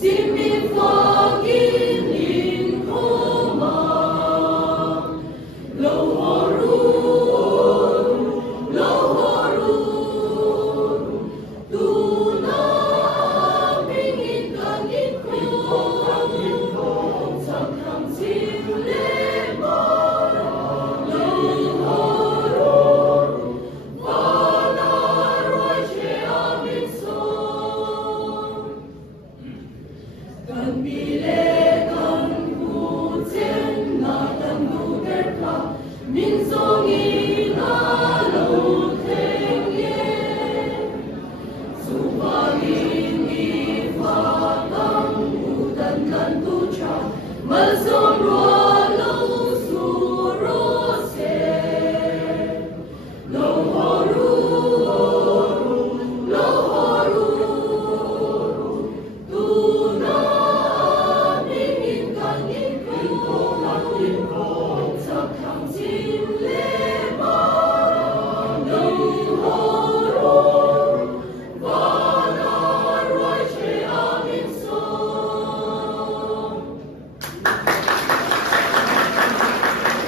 sind wir vor in Koma. Lohoru, tuna pingin kangin ko, sakang simlema. Lohoru, wala roche amin son. Kan bilekan kutzen na kan dugerka, min songi na lutengye. Supagin ifatang udan kan tucha, malsomrua lo surose. Lohoru, tuna pingin kangin ko, sakang simlema.